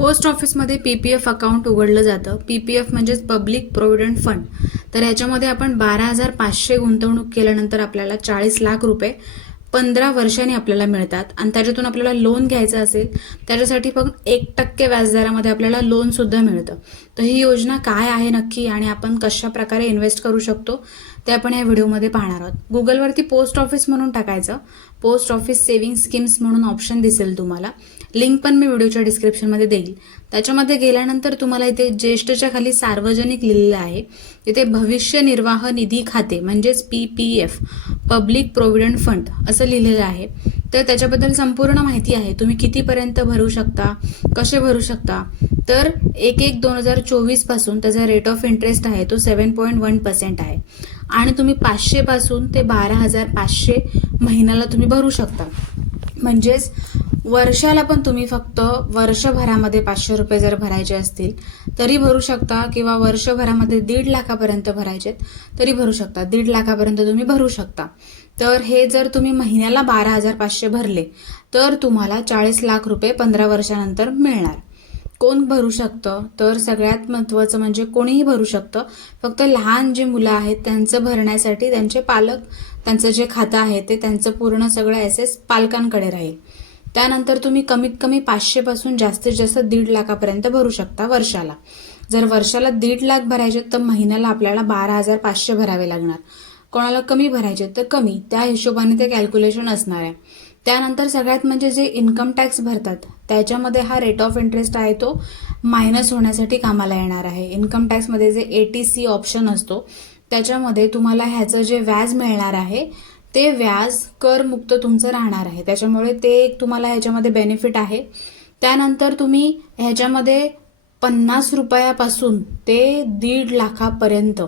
Post ऑफिसमध्ये P P F account उघडलं जातं. पी पी एफ म्हणजेच पब्लिक प्रोव्हिडंट फंड. तर ह्याच्यामध्ये आपण बारा हजार पाचशे गुंतवणूक केल्यानंतर आपल्याला चाळीस लाख रुपये पंधरा वर्षांनी आपल्याला मिळतात. आणि त्याच्यातून आपल्याला लोन घ्यायचं असेल त्याच्यासाठी फक्त एक टक्के व्याजदरामध्ये आपल्याला लोनसुद्धा मिळतं. तर ही योजना काय आहे नक्की आणि आपण कशा प्रकारे इन्व्हेस्ट करू शकतो ते आपण या व्हिडिओमध्ये पाहणार आहोत. गुगलवरती पोस्ट ऑफिस म्हणून टाकायचं. पोस्ट ऑफिस सेव्हिंग स्कीम्स म्हणून ऑप्शन दिसेल तुम्हाला. लिंक पण मी व्हिडिओच्या डिस्क्रिप्शनमध्ये देईल. त्याच्यामध्ये गेल्यानंतर तुम्हाला इथे ज्येष्ठच्या खाली सार्वजनिक लिहिलेलं आहे. तिथे भविष्य निर्वाह निधी खाते म्हणजेच P P F public provident fund असं लिहिलेलं आहे. तर त्याच्याबद्दल संपूर्ण माहिती आहे. तुम्ही कितीपर्यंत भरू शकता कसे भरू शकता? तर एक एक दोन हजार चोवीसपासून त्याचा रेट ऑफ इंटरेस्ट आहे तो सेवन पॉईंट वन पर्सेंट आहे. आणि तुम्ही पाचशेपासून ते बारा हजार पाचशे महिन्याला तुम्ही भरू शकता. म्हणजेच वर्षाला पण तुम्ही फक्त वर्षभरामध्ये पाचशे रुपये जर भरायचे असतील तरी भरू शकता किंवा वर्षभरामध्ये दीड लाखापर्यंत भरायचे तरी भरू शकता. दीड लाखापर्यंत तुम्ही भरू शकता. तर हे जर तुम्ही महिन्याला बारा हजार पाचशे भरले तर तुम्हाला चाळीस लाख रुपये पंधरा वर्षानंतर मिळणार. कोण भरू शकतं? तर सगळ्यात महत्त्वाचं म्हणजे कोणीही भरू शकतं. फक्त लहान जे मुलं आहेत त्यांचं भरण्यासाठी त्यांचे पालक त्यांचं जे खातं आहे ते त्यांचं पूर्ण सगळं ॲसेस पालकांकडे राहील. त्यानंतर तुम्ही कमीत कमी पाचशेपासून जास्तीत जास्त दीड लाखापर्यंत भरू शकता वर्षाला. जर वर्षाला दीड लाख भरायचे तर महिन्याला आपल्याला बारा हजार पाचशे भरावे लागणार. कोणाला कमी भरायचे तर कमी. त्या हिशोबाने ते कॅल्क्युलेशन असणार आहे. त्यानंतर सगळ्यात म्हणजे जे इन्कम टॅक्स भरतात त्याच्यामध्ये हा रेट ऑफ इंटरेस्ट आहे तो मायनस होण्यासाठी कामाला येणार आहे. इन्कम टॅक्समध्ये जे ए टी सी ऑप्शन असतो त्याच्यामध्ये तुम्हाला ह्याचं जे व्याज मिळणार आहे ते व्याज करमुक्त तुमचं राहणार आहे. त्याच्यामुळे ते एक तुम्हाला ह्याच्यामध्ये बेनिफिट आहे. त्यानंतर तुम्ही ह्याच्यामध्ये पन्नास रुपयापासून ते दीड लाखापर्यंत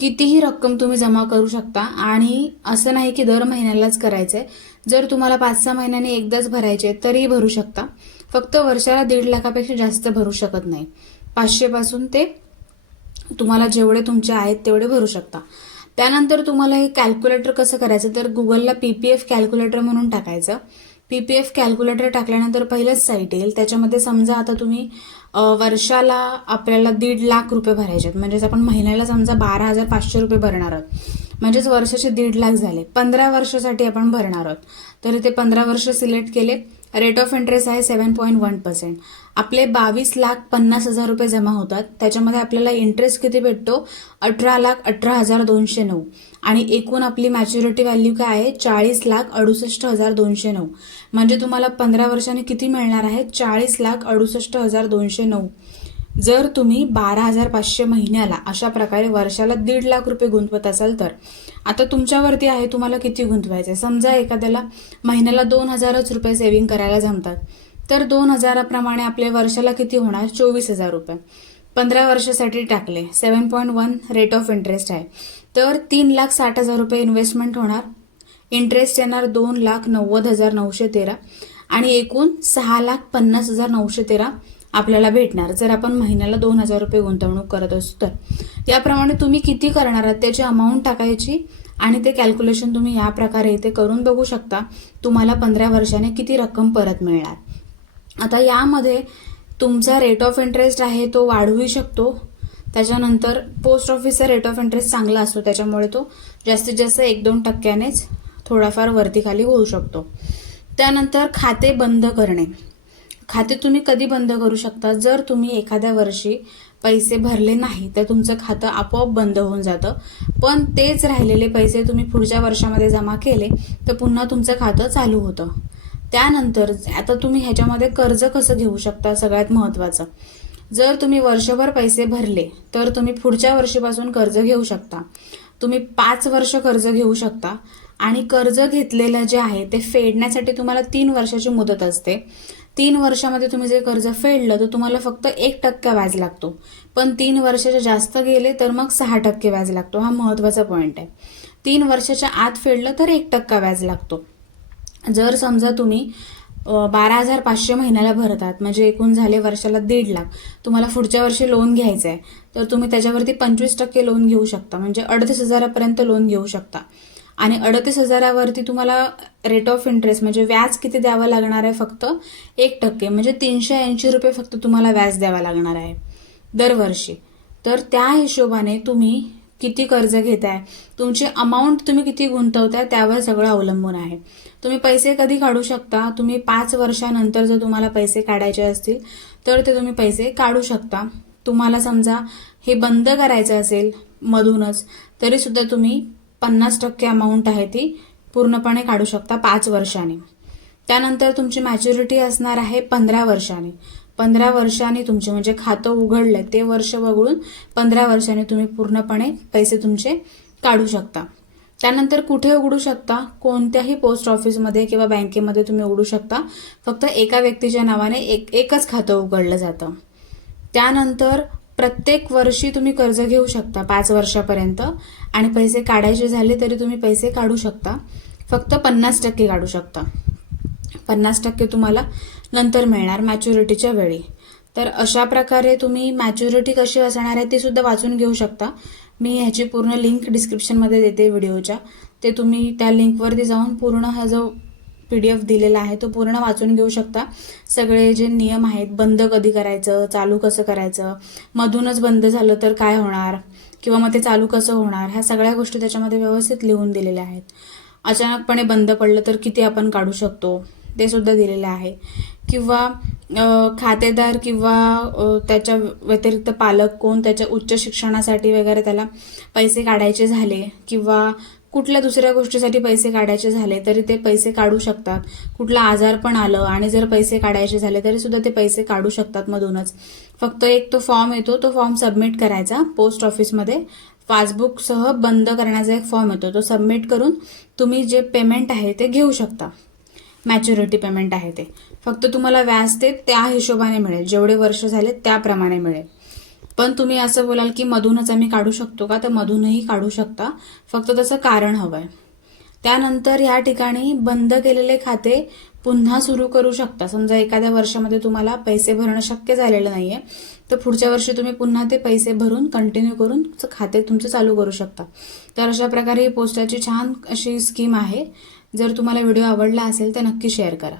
कितीही रक्कम तुम्ही जमा करू शकता. आणि असं नाही की दर महिन्यालाच करायचं आहे जर तुम्हाला पाच सहा महिन्यांनी एकदाच भरायचे तरीही भरू शकता. फक्त वर्षाला दीड लाखापेक्षा जास्त भरू शकत नाही. पाचशेपासून ते तुम्हाला जेवढे तुमचे आहेत तेवढे भरू शकता. त्यानंतर तुम्हाला हे कॅल्क्युलेटर कसं करायचं? तर गुगलला पी पी एफ कॅल्क्युलेटर म्हणून टाकायचं. पी पी एफ कॅल्क्युलेटर टाकल्यानंतर पहिलंच साईट येईल. त्याच्यामध्ये समजा आता तुम्ही वर्षाला आपल्याला दीड लाख रुपये भरायचे आहेत. म्हणजेच आपण महिन्याला समजा बारा हजार पाचशे रुपये भरणार आहोत. म्हणजेच वर्षाचे दीड लाख झाले. पंधरा वर्षासाठी आपण भरणार आहोत. तर इथे पंधरा वर्ष सिलेक्ट केले. रेट ऑफ इंटरेस्ट आहे सेवन पॉईंट वन पर्सेंट आपले बावीस लाख पन्नास हजार रुपये जमा होतात. त्याच्यामध्ये आपल्याला इंटरेस्ट किती भेटतो? अठरा लाख अठरा हजार दोनशे नऊ. आणि एकूण आपली मॅच्युरिटी व्हॅल्यू काय आहे? चाळीस लाख अडुसष्ट हजार दोनशे नऊ. म्हणजे तुम्हाला पंधरा वर्षांनी किती मिळणार आहे? चाळीस लाख अडुसष्ट हजार दोनशे नऊ. जर तुम्ही बारा हजार पाचशे महिन्याला अशा प्रकारे वर्षाला दीड लाख रुपये गुंतवत असाल तर आता तुमच्यावरती आहे तुम्हाला किती गुंतवायचे समजा एखाद्याला महिन्याला दोन हजारच रुपये सेव्हिंग करायला जमतात तर दोन हजाराप्रमाणे आपले वर्षाला किती होणार? चोवीस हजार रुपये. पंधरा वर्षासाठी टाकले seven point one rate of interest आहे. तर तीन लाख साठ हजार रुपये इन्व्हेस्टमेंट होणार. इंटरेस्ट येणार दोन लाख नव्वद हजार नऊशे तेरा आणि एकूण सहा लाख पन्नास हजार नऊशे तेरा. आपल्याला भेटणार. जर आपण महिन्याला दोन हजार रुपये गुंतवणूक करत असू तर. याप्रमाणे तुम्ही किती करणार आहात त्याची अमाऊंट टाकायची आणि ते कॅल्क्युलेशन तुम्ही या प्रकारे इथे करून बघू शकता. तुम्हाला पंधरा वर्षाने किती रक्कम परत मिळणार. आता यामध्ये तुमचा रेट ऑफ इंटरेस्ट आहे तो वाढवू शकतो. त्याच्यानंतर पोस्ट ऑफिसचा रेट ऑफ इंटरेस्ट चांगला असतो त्याच्यामुळे तो जास्तीत जास्त एक दोन टक्क्यानेच थोडाफार वरती खाली होऊ शकतो. त्यानंतर खाते बंद करणे. खाते तुम्ही कधी बंद करू शकता? जर तुम्ही एखाद्या वर्षी पैसे भरले नाही तर तुमचं खातं आपोआप बंद होऊन जातं. पण तेच राहिलेले पैसे तुम्ही पुढच्या वर्षामध्ये जमा केले तर पुन्हा तुमचं खातं चालू होतं. त्यानंतर आता तुम्ही ह्याच्यामध्ये कर्ज कसं घेऊ शकता? सगळ्यात महत्त्वाचं. जर तुम्ही वर्षभर पैसे भरले तर तुम्ही पुढच्या वर्षीपासून कर्ज घेऊ शकता. तुम्ही पाच वर्ष कर्ज घेऊ शकता. आणि कर्ज घेतलेलं जे आहे ते फेडण्यासाठी तुम्हाला तीन वर्षाची मुदत असते. तीन वर्षामध्ये तुम्ही जे कर्ज फेडलं तर तुम्हाला फक्त एक टक्का व्याज लागतो. पण तीन वर्षाच्या जास्त गेले तर मग सहा टक्के व्याज लागतो. हा महत्त्वाचा पॉईंट आहे. तीन वर्षाच्या आत फेडलं तर एक टक्का व्याज लागतो. जर समजा तुम्ही बारा हजार पाचशे महिन्याला भरतात म्हणजे एकूण झाले वर्षाला दीड लाख तुम्हाला पुढच्या वर्षी लोन घ्यायचं आहे तर तुम्ही त्याच्यावरती पंचवीस टक्के लोन घेऊ शकता. म्हणजे अडतीस हजारापर्यंत लोन घेऊ शकता. आणि अडतीस हजारावरती तुम्हाला रेट ऑफ इंटरेस्ट म्हणजे व्याज किती द्यावं लागणार आहे फक्त एक टक्के म्हणजे तीनशे ऐंशी रुपये फक्त तुम्हाला व्याज द्यावं लागणार आहे दरवर्षी. तर त्या हिशोबाने तुम्ही किती कर्ज घेताय तुमची अमाऊंट तुम्ही किती गुंतवताय त्यावर सगळं अवलंबून आहे. तुम्ही पैसे कधी काढू शकता तुम्ही पाच वर्षानंतर जर तुम्हाला पैसे काढायचे असतील तर ते तुम्ही पैसे काढू शकता. तुम्हाला समजा हे बंद करायचं असेल मधूनच तरीसुद्धा तुम्ही पन्नास टक्के अमाऊंट आहे ती पूर्णपणे काढू शकता पाच वर्षाने. त्यानंतर तुमची मॅच्युरिटी असणार आहे पंधरा वर्षाने. पंधरा वर्षांनी तुमचे म्हणजे खातं उघडलं ते वर्ष वगळून पंधरा वर्षांनी तुम्ही पूर्णपणे पैसे तुमचे काढू शकता. त्यानंतर कुठे उघडू शकता? कोणत्याही पोस्ट ऑफिसमध्ये किंवा बँकेमध्ये तुम्ही उघडू शकता. फक्त एका व्यक्तीच्या नावाने एक एकच खातं उघडलं जातं. त्यानंतर प्रत्येक वर्षी तुम्ही कर्ज घेऊ शकता पाच वर्षापर्यंत. आणि पैसे काढायचे झाले तरी तुम्ही पैसे काढू शकता. फक्त पन्नास टक्के काढू शकता. पन्नास टक्के तुम्हाला नंतर मिळणार मॅच्युरिटीच्या वेळी. तर अशा प्रकारे तुम्ही मॅच्युरिटी कशी असणार आहे ती सुद्धा वाचून घेऊ शकता. मी ह्याची पूर्ण लिंक डिस्क्रिप्शनमध्ये देते व्हिडिओच्या. ते तुम्ही त्या लिंकवरती जाऊन पूर्ण हा जो पी डी एफ दिलेला आहे तो पूर्ण वाचून घेऊ शकता. सगळे जे नियम आहेत बंद कधी करायचं चालू कसं करायचं मधूनच बंद झालं तर काय होणार किंवा मग ते चालू कसं होणार ह्या सगळ्या गोष्टी त्याच्यामध्ये व्यवस्थित लिहून दिलेल्या आहेत. अचानकपणे बंद पडलं तर किती आपण काढू शकतो ते सुद्धा दिलेलं आहे. किंवा खातेदार किंवा त्याच्या व्यतिरिक्त पालक कोण त्याच्या उच्च शिक्षणासाठी वगैरे त्याला पैसे काढायचे झाले किंवा कुठल्या दुसऱ्या गोष्टीसाठी पैसे काढायचे झाले तरी ते पैसे काढू शकतात. कुठला आजार पण आलं आणि जर पैसे काढायचे झाले तरी सुद्धा ते पैसे काढू शकतात मधूनच. फक्त एक तो फॉर्म येतो तो फॉर्म सबमिट करायचा पोस्ट ऑफिसमध्ये. पासबुकसह बंद करण्याचा एक फॉर्म येतो तो सबमिट करून तुम्ही जे पेमेंट आहे ते घेऊ शकता. मॅच्युरिटी पेमेंट आहे ते. फक्त तुम्हाला व्याज ते त्या हिशोबाने मिळेल. जेवढे वर्ष झाले त्याप्रमाणे मिळेल. पण तुम्ही असं बोलाल की मधूनच आम्ही काढू शकतो का? तर मधूनही काढू शकता. फक्त त्याचं कारण हवं आहे त्यानंतर या ठिकाणी बंद केलेले खाते पुन्हा सुरू करू शकता. समजा एखाद्या वर्षामध्ये तुम्हाला पैसे भरणं शक्य झालेलं नाही आहे तर पुढच्या वर्षी तुम्ही पुन्हा ते पैसे भरून कंटिन्यू करून खाते तुमचं चालू करू शकता. तर अशा प्रकारे ही पोस्टाची छान अशी स्कीम आहे. जर तुम्हाला व्हिडिओ आवडला असेल तर नक्की शेअर करा.